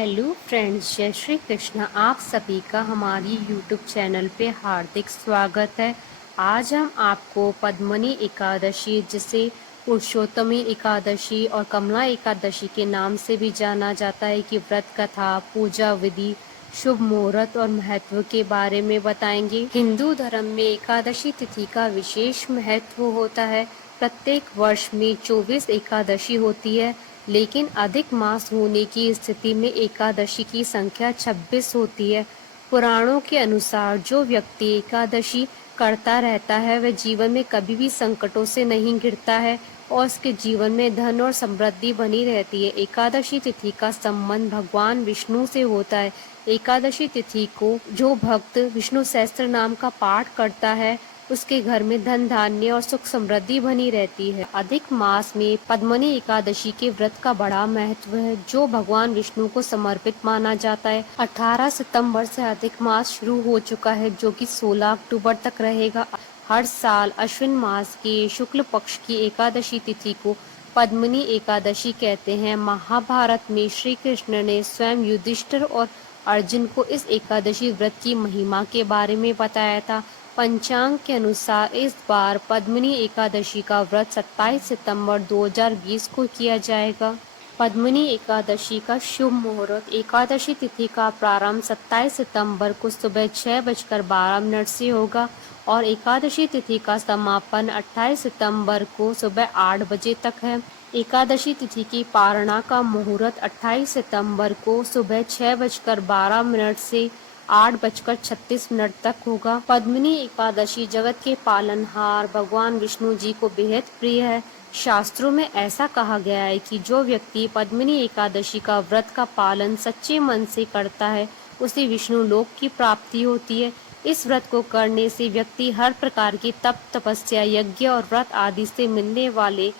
Hello friends, जय श्री कृष्ण। आप सभी का हमारी यूट्यूब चैनल पे हार्दिक स्वागत है। आज हम आपको पद्मनी एकादशी, जिसे पुरुषोत्तमी एकादशी और कमला एकादशी के नाम से भी जाना जाता है, कि व्रत कथा, पूजा विधि, शुभ मुहूर्त और महत्व के बारे में बताएंगे। हिंदू धर्म में एकादशी तिथि का विशेष महत्व होता है। प्रत्येक वर्ष में 24 एकादशी होती है, लेकिन अधिक मास होने की स्थिति में एकादशी की संख्या 26 होती है। पुराणों के अनुसार जो व्यक्ति एकादशी करता रहता है वह जीवन में कभी भी संकटों से नहीं घिरता है और उसके जीवन में धन और समृद्धि बनी रहती है। एकादशी तिथि का संबंध भगवान विष्णु से होता है। एकादशी तिथि को जो भक्त विष्णु सहस्त्र नाम का पाठ करता है, उसके घर में धन धान्य और सुख समृद्धि बनी रहती है। अधिक मास में पद्मनी एकादशी के व्रत का बड़ा महत्व है, जो भगवान विष्णु को समर्पित माना जाता है। 18 सितंबर से अधिक मास शुरू हो चुका है, जो कि 16 अक्टूबर तक रहेगा। हर साल अश्विन मास के शुक्ल पक्ष की एकादशी तिथि को पद्मनी एकादशी कहते हैं। महाभारत में श्री कृष्ण ने स्वयं युधिष्ठिर और अर्जुन को इस एकादशी व्रत की महिमा के बारे में बताया था। पंचांग के अनुसार इस बार पद्मिनी एकादशी का व्रत 27 सितंबर 2020 को किया जाएगा। पद्मिनी एकादशी का शुभ मुहूर्त। एकादशी तिथि का प्रारंभ 27 सितंबर को सुबह 6:12 से होगा और एकादशी तिथि का समापन 28 सितंबर को सुबह 8 बजे तक है। एकादशी तिथि की पारणा का मुहूर्त 28 सितंबर को सुबह 6:12 से 8:36 तक होगा। पद्मिनी एकादशी जगत के पालनहार भगवान विष्णु जी को बेहद प्रिय है। शास्त्रों में ऐसा कहा गया है कि जो व्यक्ति पद्मिनी एकादशी का व्रत का पालन सच्चे मन से करता है, उसे विष्णु लोक की प्राप्ति होती है। इस व्रत को करने से व्यक्ति हर प्रकार की तप, तपस्या, यज्ञ और व्रत आदि से मिलने वाले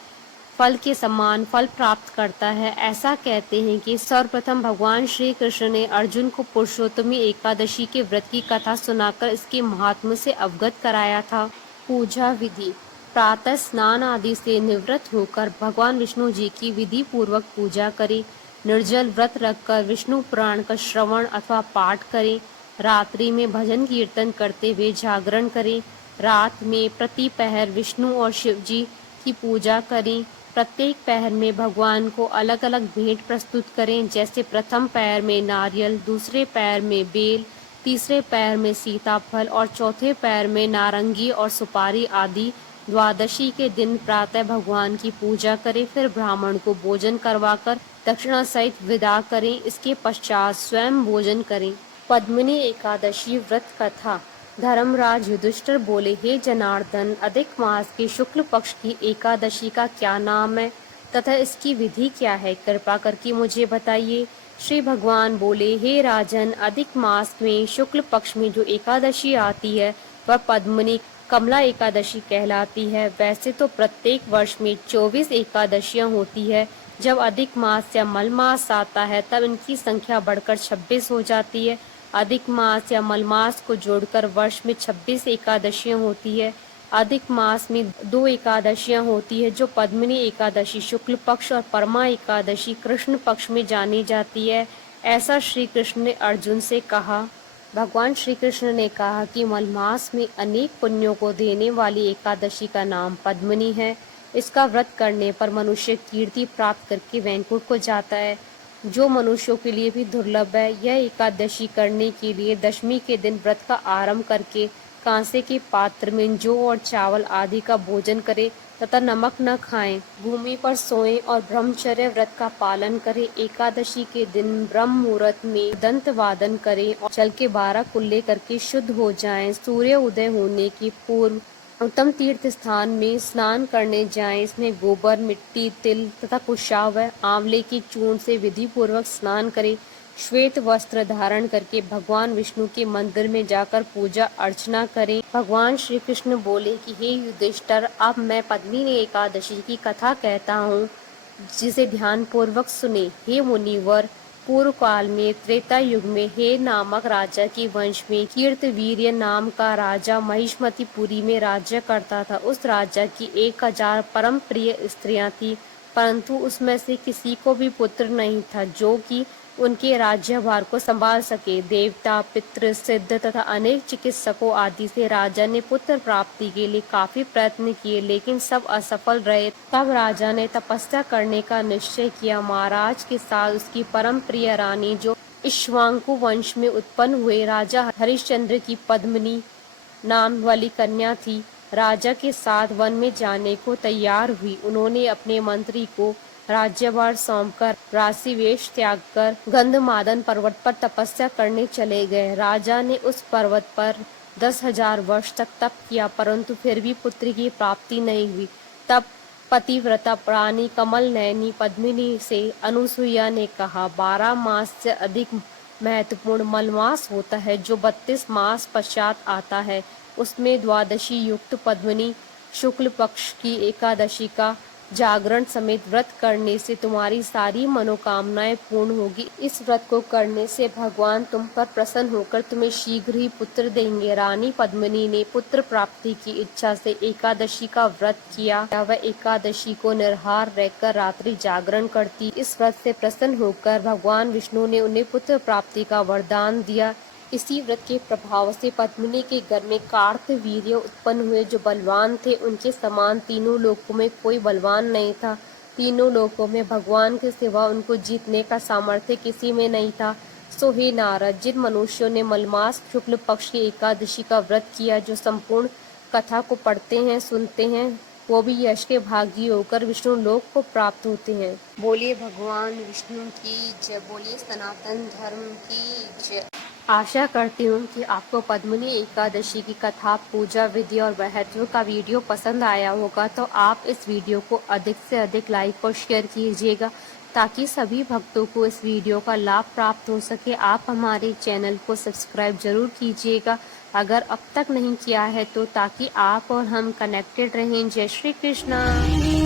फल के समान फल प्राप्त करता है। ऐसा कहते हैं कि सर्वप्रथम भगवान श्री कृष्ण ने अर्जुन को पुरुषोत्तमी एकादशी के व्रत की कथा सुनाकर इसके महात्म्य से अवगत कराया था। पूजा विधि। प्रातः स्नान आदि से निवृत्त होकर भगवान विष्णु जी की विधि पूर्वक पूजा करें। निर्जल व्रत रखकर विष्णु पुराण का श्रवण अथवा पाठ करें। रात्रि में भजन कीर्तन करते हुए जागरण करें। रात में प्रति पहर विष्णु और शिव जी की पूजा करें। प्रत्येक पहर में भगवान को अलग अलग भेंट प्रस्तुत करें, जैसे प्रथम पहर में नारियल, दूसरे पहर में बेल, तीसरे पहर में सीताफल और चौथे पहर में नारंगी और सुपारी आदि। द्वादशी के दिन प्रातः भगवान की पूजा करें, फिर ब्राह्मण को भोजन करवाकर दक्षिणा सहित विदा करें। इसके पश्चात स्वयं भोजन करें। पद्मिनी एकादशी व्रत कथा। धर्मराज युधिष्ठिर बोले, हे जनार्दन, अधिक मास की शुक्ल पक्ष की एकादशी का क्या नाम है तथा इसकी विधि क्या है? कृपा करके मुझे बताइए। श्री भगवान बोले, हे राजन, अधिक मास में शुक्ल पक्ष में जो एकादशी आती है वह पद्मिनी कमला एकादशी कहलाती है। वैसे तो प्रत्येक वर्ष में 24 एकादशियां होती है। जब अधिक मास या मल मास आता है तब इनकी संख्या बढ़कर 26 हो जाती है। अधिक मास या मलमास को जोड़कर वर्ष में 26 एकादशियां होती है। अधिक मास में 2 एकादशियां होती है, जो पद्मिनी एकादशी शुक्ल पक्ष और परमा एकादशी कृष्ण पक्ष में जानी जाती है। ऐसा श्री कृष्ण ने अर्जुन से कहा। भगवान श्री कृष्ण ने कहा कि मलमास में अनेक पुण्यों को देने वाली एकादशी का नाम पद्मिनी है। इसका व्रत करने पर मनुष्य कीर्ति प्राप्त करके वैकुंठ को जाता है, जो मनुष्यों के लिए भी दुर्लभ है। यह एकादशी करने के लिए दशमी के दिन व्रत का आरंभ करके कांसे के पात्र में जौ और चावल आदि का भोजन करे तथा नमक न खाएं। भूमि पर सोएं और ब्रह्मचर्य व्रत का पालन करें। एकादशी के दिन ब्रह्म मुहूर्त में दंत वादन करें और जल के 12 कुल्ले करके शुद्ध हो जाएं। सूर्य उदय होने की पूर्व उत्तम तीर्थ स्थान में स्नान करने जाएं। इसमें गोबर, मिट्टी, तिल तथा कुशाव व आंवले के चूर्ण से विधि पूर्वक स्नान करें। श्वेत वस्त्र धारण करके भगवान विष्णु के मंदिर में जाकर पूजा अर्चना करें। भगवान श्री कृष्ण बोले कि हे युधिष्ठिर, अब मैं पद्मिनी एकादशी की कथा कहता हूँ, जिसे ध्यान पूर्वक सुने। हे मुनिवर, पूर्व काल में त्रेता युग में हे नामक राजा के वंश में कीर्तवीर्य नाम का राजा महिष्मतिपुरी में राज्य करता था। उस राजा की 1000 परम प्रिय स्त्रियां थी। परंतु उसमें से किसी को भी पुत्र नहीं था जो कि उनके राज्यभार को संभाल सके। देवता, पितृ, सिद्ध तथा अनेक चिकित्सकों आदि से राजा ने पुत्र प्राप्ति के लिए काफी प्रयत्न किए, लेकिन सब असफल रहे। तब राजा ने तपस्या करने का निश्चय किया। महाराज के साथ उसकी परम प्रिय रानी, जो इक्ष्वाकु वंश में उत्पन्न हुए राजा हरिश्चंद्र की पद्मिनी नाम वाली कन्या थी, राजा के साथ वन में जाने को तैयार हुई। उन्होंने अपने मंत्री को राज्यभार सौंपकर राशि वेश त्याग कर गंधमादन पर्वत पर तपस्या करने चले गए। राजा ने उस पर्वत पर 10,000 वर्ष तक तप किया, परंतु फिर भी पुत्र की प्राप्ति नहीं हुई। तब पतिव्रता प्राणी कमल नयनी पद्मिनी से अनुसुईया ने कहा, 12 मास से अधिक महत्वपूर्ण मलमास होता है जो 32 मास पश्चात आता है। उसमें द्वादशी युक्त पद्मिनी शुक्ल पक्ष की एकादशी का जागरण समेत व्रत करने से तुम्हारी सारी मनोकामनाएं पूर्ण होगी। इस व्रत को करने से भगवान तुम पर प्रसन्न होकर तुम्हें शीघ्र ही पुत्र देंगे। रानी पद्मिनी ने पुत्र प्राप्ति की इच्छा से एकादशी का व्रत किया। वह एकादशी को निराहार रहकर रात्रि जागरण करती। इस व्रत से प्रसन्न होकर भगवान विष्णु ने उन्हें पुत्र प्राप्ति का वरदान दिया। इसी व्रत के प्रभाव से पद्मिनी के घर में कार्तवीर्य उत्पन्न हुए, जो बलवान थे। उनके समान तीनों लोकों में कोई बलवान नहीं था। तीनों लोकों में भगवान के सिवा उनको जीतने का सामर्थ्य किसी में नहीं था। सो हे नारद, जिन मनुष्यों ने मलमास शुक्ल पक्ष की एकादशी का व्रत किया, जो संपूर्ण कथा को पढ़ते हैं, सुनते हैं, वो भी यश के भागी होकर विष्णु लोक को प्राप्त होते हैं। बोलिए भगवान विष्णु की जय। बोलिए सनातन धर्म की जय। आशा करती हूँ कि आपको पद्मिनी एकादशी की कथा, पूजा विधि और महत्व का वीडियो पसंद आया होगा। तो आप इस वीडियो को अधिक से अधिक लाइक और शेयर कीजिएगा, ताकि सभी भक्तों को इस वीडियो का लाभ प्राप्त हो सके। आप हमारे चैनल को सब्सक्राइब जरूर कीजिएगा अगर अब तक नहीं किया है तो, ताकि आप और हम कनेक्टेड रहें। जय श्री कृष्णा।